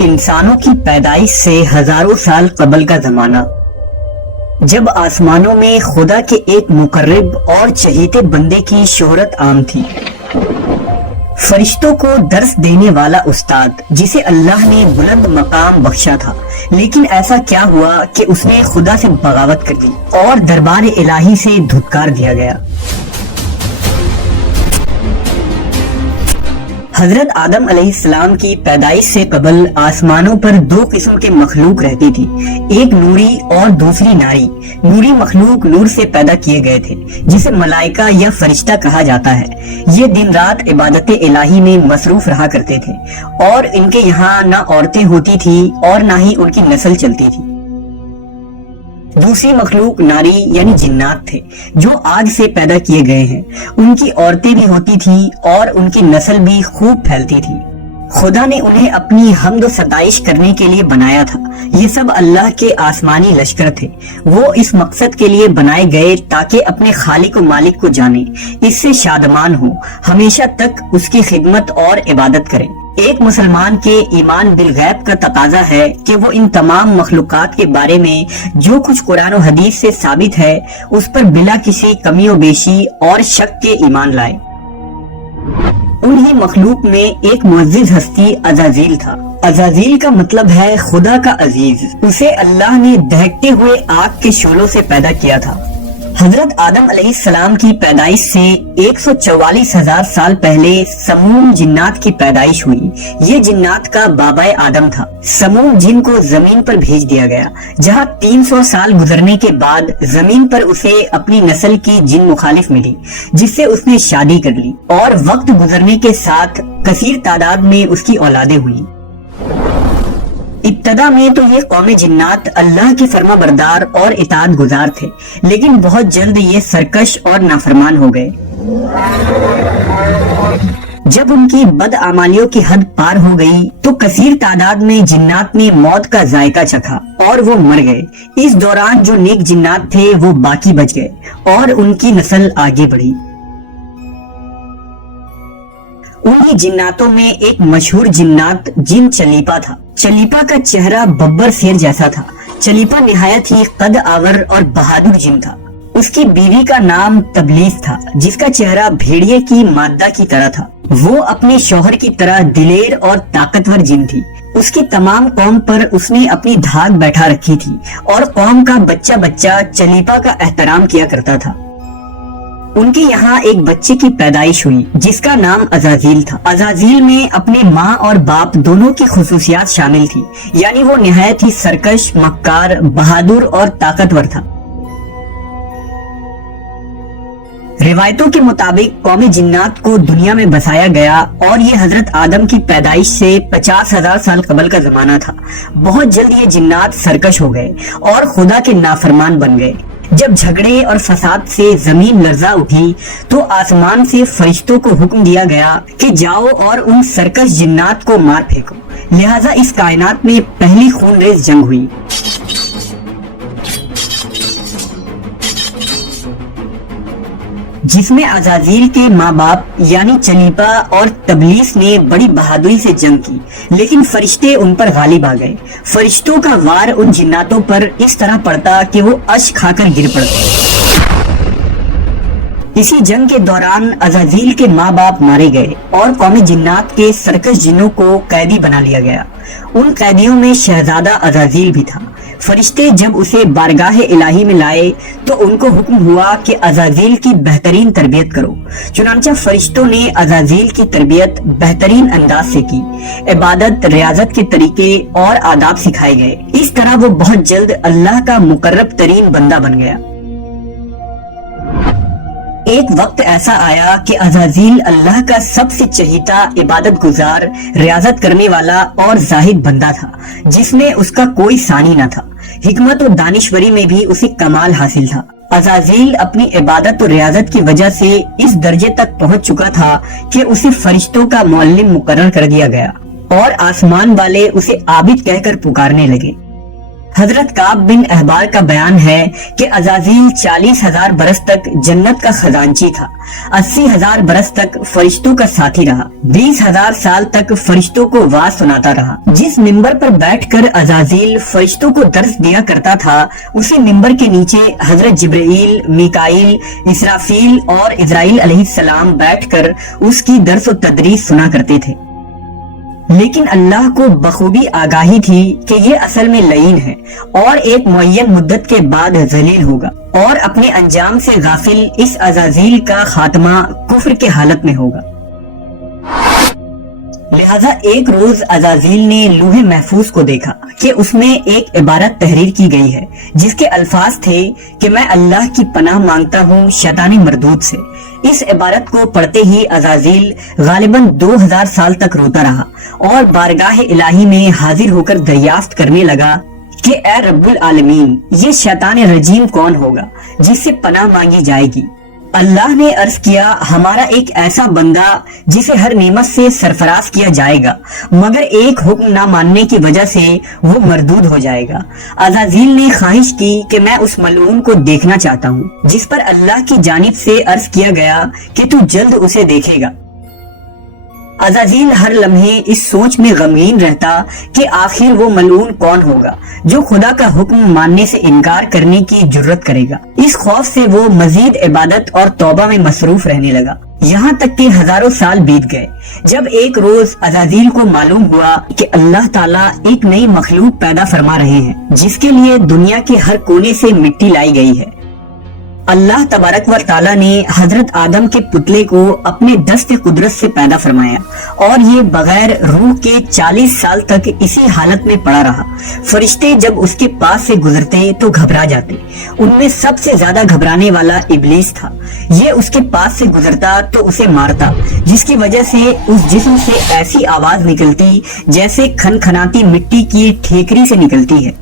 انسانوں کی پیدائش سے ہزاروں سال قبل کا زمانہ، جب آسمانوں میں خدا کے ایک مقرب اور چہیتے بندے کی شہرت عام تھی، فرشتوں کو درس دینے والا استاد جسے اللہ نے بلند مقام بخشا تھا، لیکن ایسا کیا ہوا کہ اس نے خدا سے بغاوت کر دی اور دربار الہی سے دھتکار دیا گیا۔ حضرت آدم علیہ السلام کی پیدائش سے قبل آسمانوں پر دو قسم کے مخلوق رہتی تھی، ایک نوری اور دوسری ناری۔ نوری مخلوق نور سے پیدا کیے گئے تھے جسے ملائکہ یا فرشتہ کہا جاتا ہے۔ یہ دن رات عبادت الہی میں مصروف رہا کرتے تھے اور ان کے یہاں نہ عورتیں ہوتی تھی اور نہ ہی ان کی نسل چلتی تھی۔ دوسری مخلوق ناری یعنی جنات تھے جو آگ سے پیدا کیے گئے ہیں، ان کی عورتیں بھی ہوتی تھی اور ان کی نسل بھی خوب پھیلتی تھی۔ خدا نے انہیں اپنی حمد و ستائش کرنے کے لیے بنایا تھا۔ یہ سب اللہ کے آسمانی لشکر تھے، وہ اس مقصد کے لیے بنائے گئے تاکہ اپنے خالق و مالک کو جانیں، اس سے شادمان ہوں، ہمیشہ تک اس کی خدمت اور عبادت کریں۔ ایک مسلمان کے ایمان بالغیب کا تقاضا ہے کہ وہ ان تمام مخلوقات کے بارے میں جو کچھ قرآن و حدیث سے ثابت ہے اس پر بلا کسی کمی و بیشی اور شک کے ایمان لائے۔ انہی مخلوق میں ایک معزز ہستی عزازیل تھا۔ عزازیل کا مطلب ہے خدا کا عزیز۔ اسے اللہ نے دہکتے ہوئے آگ کے شعلوں سے پیدا کیا تھا۔ حضرت آدم علیہ السلام کی پیدائش سے 144,000 سال پہلے سموم جنات کی پیدائش ہوئی۔ یہ جنات کا بابا آدم تھا۔ سموم جن کو زمین پر بھیج دیا گیا، جہاں 300 سال گزرنے کے بعد زمین پر اسے اپنی نسل کی جن مخالف ملی، جس سے اس نے شادی کر لی اور وقت گزرنے کے ساتھ کثیر تعداد میں اس کی اولادیں ہوئی۔ ابتدا میں تو یہ قوم جنات اللہ کے فرما بردار اور اطاعت گزار تھے، لیکن بہت جلد یہ سرکش اور نافرمان ہو گئے۔ جب ان کی بدعمالیوں کی حد پار ہو گئی تو کثیر تعداد میں جنات نے موت کا ذائقہ چکھا اور وہ مر گئے۔ اس دوران جو نیک جنات تھے وہ باقی بچ گئے اور ان کی نسل آگے بڑھی۔ انہی جناتوں میں ایک مشہور جنات جن چلیپا تھا۔ چلیپا کا چہرہ ببر شیر جیسا تھا۔ چلیپا نہایت ہی قد آور اور بہادر جن تھا۔ اس کی بیوی کا نام تبلیس تھا، جس کا چہرہ بھیڑیے کی مادہ کی طرح تھا۔ وہ اپنے شوہر کی طرح دلیر اور طاقتور جن تھی۔ اس کی تمام قوم پر اس نے اپنی دھاک بیٹھا رکھی تھی اور قوم کا بچہ بچہ چلیپا کا احترام کیا کرتا تھا۔ ان کے یہاں ایک بچے کی پیدائش ہوئی جس کا نام عزازیل تھا۔ عزازیل میں اپنے ماں اور باپ دونوں کی خصوصیات شامل تھی، یعنی وہ نہایت ہی سرکش، مکار، بہادر اور طاقتور تھا۔ روایتوں کے مطابق قوم جنات کو دنیا میں بسایا گیا اور یہ حضرت آدم کی پیدائش سے 50,000 سال قبل کا زمانہ تھا۔ بہت جلد یہ جنات سرکش ہو گئے اور خدا کے نافرمان بن گئے۔ جب جھگڑے اور فساد سے زمین لرزا اٹھی تو آسمان سے فرشتوں کو حکم دیا گیا کہ جاؤ اور ان سرکش جنات کو مار پھینکو۔ لہٰذا اس کائنات میں پہلی خون ریز جنگ ہوئی۔ جس میں عزازیل کے ماں باپ یعنی چلیپا اور تبلیس نے بڑی بہادری سے جنگ کی، لیکن فرشتے ان پر غالب آ گئے۔ فرشتوں کا وار ان جناتوں پر اس طرح پڑتا کہ وہ اشک کھا کر گر پڑتے۔ اسی جنگ کے دوران عزازیل کے ماں باپ مارے گئے اور قوم جنات کے سرکش جنوں کو قیدی بنا لیا گیا۔ ان قیدیوں میں شہزادہ عزازیل بھی تھا۔ فرشتے جب اسے بارگاہ الہی میں لائے تو ان کو حکم ہوا کہ عزازیل کی بہترین تربیت کرو۔ چنانچہ فرشتوں نے عزازیل کی تربیت بہترین انداز سے کی۔ عبادت، ریاضت کے طریقے اور آداب سکھائے گئے۔ اس طرح وہ بہت جلد اللہ کا مقرب ترین بندہ بن گیا۔ ایک وقت ایسا آیا کہ عزازیل اللہ کا سب سے چہیتا، عبادت گزار، ریاضت کرنے والا اور زاہد بندہ تھا، جس میں اس کا کوئی ثانی نہ تھا۔ حکمت و دانشوری میں بھی اسے کمال حاصل تھا۔ عزازیل اپنی عبادت و ریاضت کی وجہ سے اس درجے تک پہنچ چکا تھا کہ اسے فرشتوں کا معلم مقرر کر دیا گیا اور آسمان والے اسے عابد کہہ کر پکارنے لگے۔ حضرت کعب بن احبار کا بیان ہے کہ عزازیل 40,000 برس تک جنت کا خزانچی تھا، 80,000 برس تک فرشتوں کا ساتھی رہا، 20,000 سال تک فرشتوں کو واز سناتا رہا۔ جس ممبر پر بیٹھ کر عزازیل فرشتوں کو درس دیا کرتا تھا، اسی ممبر کے نیچے حضرت جبرائیل، میکائیل، اسرافیل اور اسرائیل علیہ السلام بیٹھ کر اس کی درس و تدریس سنا کرتے تھے۔ لیکن اللہ کو بخوبی آگاہی تھی کہ یہ اصل میں لعین ہے اور ایک معین مدت کے بعد ذلیل ہوگا، اور اپنے انجام سے غافل اس عزازیل کا خاتمہ کفر کے حالت میں ہوگا۔ لہذا ایک روز عزازیل نے لوح محفوظ کو دیکھا کہ اس میں ایک عبارت تحریر کی گئی ہے جس کے الفاظ تھے کہ میں اللہ کی پناہ مانگتا ہوں شیطان مردود سے۔ اس عبارت کو پڑھتے ہی عزازیل غالباً 2000 سال تک روتا رہا اور بارگاہ الہی میں حاضر ہو کر دریافت کرنے لگا کہ اے رب العالمین، یہ شیطان رجیم کون ہوگا جس سے پناہ مانگی جائے گی؟ اللہ نے عرض کیا، ہمارا ایک ایسا بندہ جسے ہر نعمت سے سرفراز کیا جائے گا مگر ایک حکم نہ ماننے کی وجہ سے وہ مردود ہو جائے گا۔ عزازیل نے خواہش کی کہ میں اس ملعون کو دیکھنا چاہتا ہوں، جس پر اللہ کی جانب سے عرض کیا گیا کہ تو جلد اسے دیکھے گا۔ عزازیل ہر لمحے اس سوچ میں غمگین رہتا کہ آخر وہ ملعون کون ہوگا جو خدا کا حکم ماننے سے انکار کرنے کی جرت کرے گا۔ اس خوف سے وہ مزید عبادت اور توبہ میں مصروف رہنے لگا، یہاں تک کہ ہزاروں سال بیت گئے، جب ایک روز عزازیل کو معلوم ہوا کہ اللہ تعالیٰ ایک نئی مخلوق پیدا فرما رہے ہیں جس کے لیے دنیا کے ہر کونے سے مٹی لائی گئی ہے۔ اللہ تبارک و تعالیٰ نے حضرت آدم کے پتلے کو اپنے دست قدرت سے پیدا فرمایا اور یہ بغیر روح کے 40 سال تک اسی حالت میں پڑا رہا۔ فرشتے جب اس کے پاس سے گزرتے تو گھبرا جاتے، ان میں سب سے زیادہ گھبرانے والا ابلیس تھا۔ یہ اس کے پاس سے گزرتا تو اسے مارتا، جس کی وجہ سے اس جسم سے ایسی آواز نکلتی جیسے کھنکھناتی مٹی کی ٹھیکری سے نکلتی ہے۔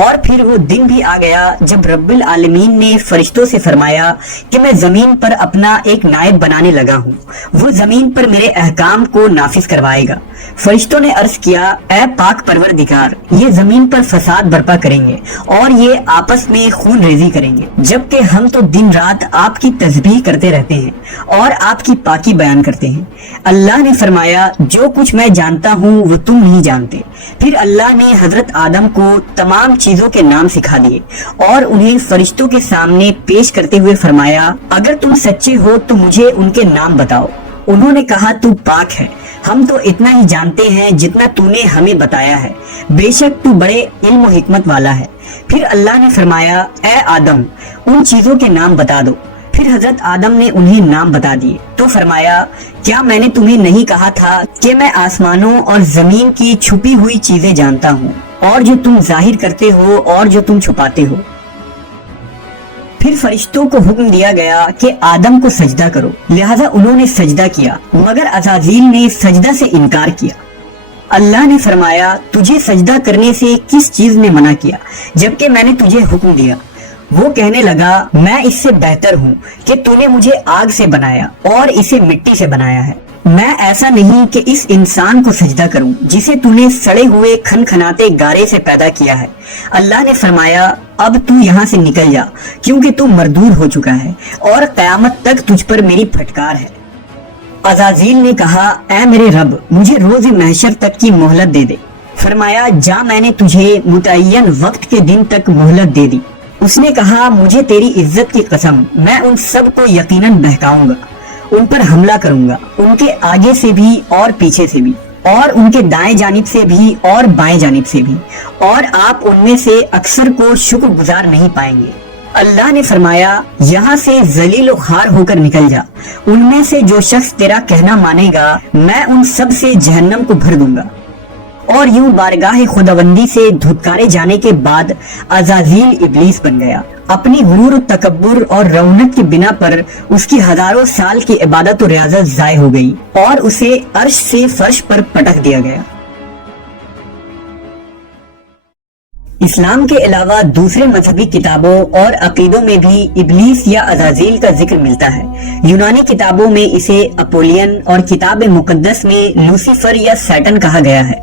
اور پھر وہ دن بھی آ گیا جب رب العالمین نے فرشتوں سے فرمایا کہ میں زمین پر اپنا ایک نائب بنانے لگا ہوں، وہ زمین پر میرے احکام کو نافذ کروائے گا۔ فرشتوں نے عرض کیا، اے پاک پروردگار، یہ زمین پر فساد برپا کریں گے اور یہ آپس میں خون ریزی کریں گے، جبکہ ہم تو دن رات آپ کی تسبیح کرتے رہتے ہیں اور آپ کی پاکی بیان کرتے ہیں۔ اللہ نے فرمایا، جو کچھ میں جانتا ہوں وہ تم نہیں جانتے۔ پھر اللہ نے حضرت آدم کو تمام چیزوں کے نام سکھا دیے اور انہیں فرشتوں کے سامنے پیش کرتے ہوئے فرمایا، اگر تم سچے ہو تو مجھے ان کے نام بتاؤ۔ انہوں نے کہا، تو پاک ہے، ہم تو اتنا ہی جانتے ہیں جتنا تو نے ہمیں بتایا ہے، بے شک تو بڑے علم و حکمت والا ہے۔ پھر اللہ نے فرمایا، اے آدم، ان چیزوں کے نام بتا دو۔ پھر حضرت آدم نے انہیں نام بتا دیے تو فرمایا، کیا میں نے تمہیں نہیں کہا تھا کہ میں آسمانوں اور زمین کی چھپی ہوئی چیزیں جانتا ہوں، اور جو تم ظاہر کرتے ہو اور جو تم چھپاتے ہو۔ پھر فرشتوں کو حکم دیا گیا کہ آدم کو سجدہ کرو، لہذا انہوں نے سجدہ کیا، مگر عزازیل نے سجدہ سے انکار کیا۔ اللہ نے فرمایا، تجھے سجدہ کرنے سے کس چیز نے منع کیا جبکہ میں نے تجھے حکم دیا؟ وہ کہنے لگا، میں اس سے بہتر ہوں کہ تو نے مجھے آگ سے بنایا اور اسے مٹی سے بنایا ہے۔ میں ایسا نہیں کہ اس انسان کو سجدہ کروں جسے تو نے سڑے ہوئے کھنکھناتے گارے سے پیدا کیا ہے۔ اللہ نے فرمایا، اب تو یہاں سے نکل جا، کیونکہ تو مردود ہو چکا ہے اور قیامت تک تجھ پر میری پھٹکار ہے۔ عزازیل نے کہا، اے میرے رب، مجھے روز محشر تک کی مہلت دے دے۔ فرمایا، جا، میں نے تجھے متعین وقت کے دن تک مہلت دے دی۔ اس نے کہا، مجھے تیری عزت کی قسم، میں ان سب کو یقیناً بہکاؤں گا، ان پر حملہ کروں گا، ان کے آگے سے بھی اور پیچھے سے بھی، اور ان کے دائیں جانب سے بھی اور بائیں جانب سے بھی، اور آپ ان میں سے اکثر کو شکر گزار نہیں پائیں گے۔ اللہ نے فرمایا، یہاں سے ذلیل و خوار ہو کر نکل جا، ان میں سے جو شخص تیرا کہنا مانے گا میں ان سب سے جہنم کو بھر دوں گا۔ اور یوں بارگاہ خداوندی سے دھتکارے جانے کے بعد عزازیل ابلیس بن گیا۔ اپنی غرور و تکبر اور رونق کی بنا پر اس کی ہزاروں سال کی عبادت و ریاضت ضائع ہو گئی اور اسے عرش سے فرش پر پٹک دیا گیا۔ اسلام کے علاوہ دوسرے مذہبی کتابوں اور عقیدوں میں بھی ابلیس یا عزازیل کا ذکر ملتا ہے۔ یونانی کتابوں میں اسے اپولین اور کتاب مقدس میں لوسیفر یا سیٹن کہا گیا ہے۔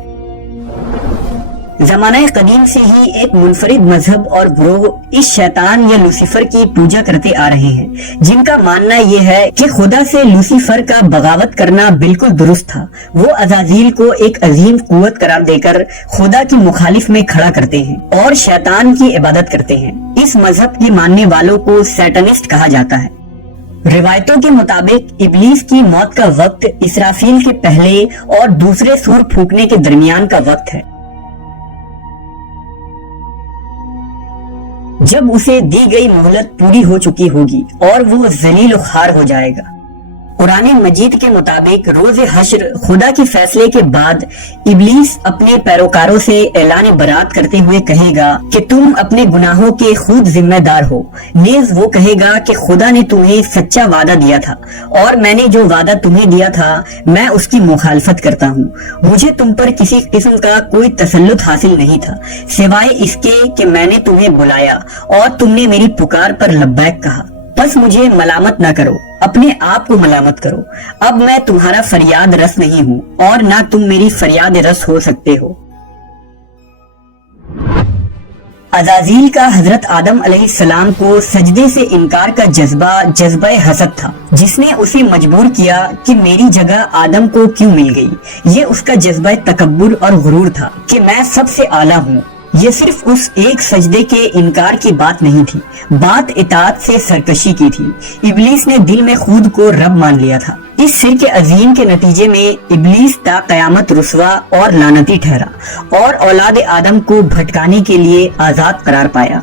زمانہ قدیم سے ہی ایک منفرد مذہب اور گروہ اس شیطان یا لوسیفر کی پوجا کرتے آ رہے ہیں، جن کا ماننا یہ ہے کہ خدا سے لوسیفر کا بغاوت کرنا بالکل درست تھا۔ وہ عزازیل کو ایک عظیم قوت قرار دے کر خدا کی مخالف میں کھڑا کرتے ہیں اور شیطان کی عبادت کرتے ہیں۔ اس مذہب کے ماننے والوں کو سیٹنسٹ کہا جاتا ہے۔ روایتوں کے مطابق ابلیس کی موت کا وقت اسرافیل کے پہلے اور دوسرے سور پھونکنے کے درمیان کا وقت ہے، جب اسے دی گئی مہلت پوری ہو چکی ہوگی اور وہ ذلیل و خوار ہو جائے گا۔ قرآن مجید کے مطابق روز حشر خدا کے فیصلے کے بعد ابلیس اپنے پیروکاروں سے اعلان برات کرتے ہوئے کہے گا کہ تم اپنے گناہوں کے خود ذمہ دار ہو۔ نیز وہ کہے گا کہ خدا نے تمہیں سچا وعدہ دیا تھا اور میں نے جو وعدہ تمہیں دیا تھا میں اس کی مخالفت کرتا ہوں۔ مجھے تم پر کسی قسم کا کوئی تسلط حاصل نہیں تھا سوائے اس کے کہ میں نے تمہیں بلایا اور تم نے میری پکار پر لبیک کہا۔ بس مجھے ملامت نہ کرو، اپنے آپ کو ملامت کرو۔ اب میں تمہارا فریاد رس نہیں ہوں اور نہ تم میری فریاد رس ہو سکتے ہو۔ عزازیل کا حضرت آدم علیہ السلام کو سجدے سے انکار کا جذبہ حسد تھا، جس نے اسے مجبور کیا کہ میری جگہ آدم کو کیوں مل گئی۔ یہ اس کا جذبہ تکبر اور غرور تھا کہ میں سب سے اعلیٰ ہوں۔ یہ صرف اس ایک سجدے کے انکار کی بات نہیں تھی، بات اطاعت سے سرکشی کی تھی۔ ابلیس نے دل میں خود کو رب مان لیا تھا۔ اس شرک عظیم کے نتیجے میں ابلیس تا قیامت رسوا اور لعنتی ٹھہرا اور اولاد آدم کو بھٹکانے کے لیے آزاد قرار پایا۔